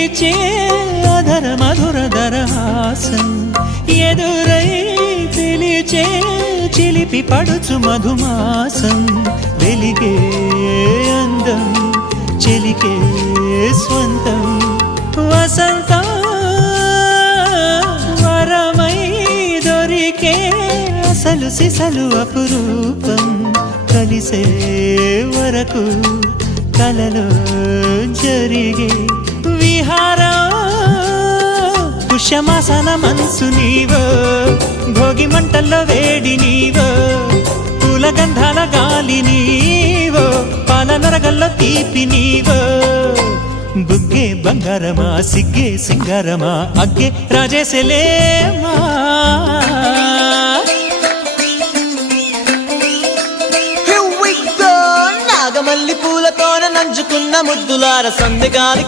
వీచే అధర మధుర దరహాసం ఎదురై పిలిచే చిలిపి పడుచు మధుమాసం వెలిగే అందం చెలికే స్వంతం వసంతం వరమై దొరికే అసలు సిసలు అపురూపం కలిసే వరకు కలలో జరిగే విహారం పుష్యమాసన మనసు నీవో భోగి మంటల్లో వేడి నీవో పూల గంధాల గాలి నీవో పాల నరగల్లో తీపి నీవో బుగ్గే బంగారమా సిగ్గే సింగారమా అగ్గే రాజేసలేమా నాగమల్లి పూలతోన నంచుకున్న ముద్దులార సందెగాలి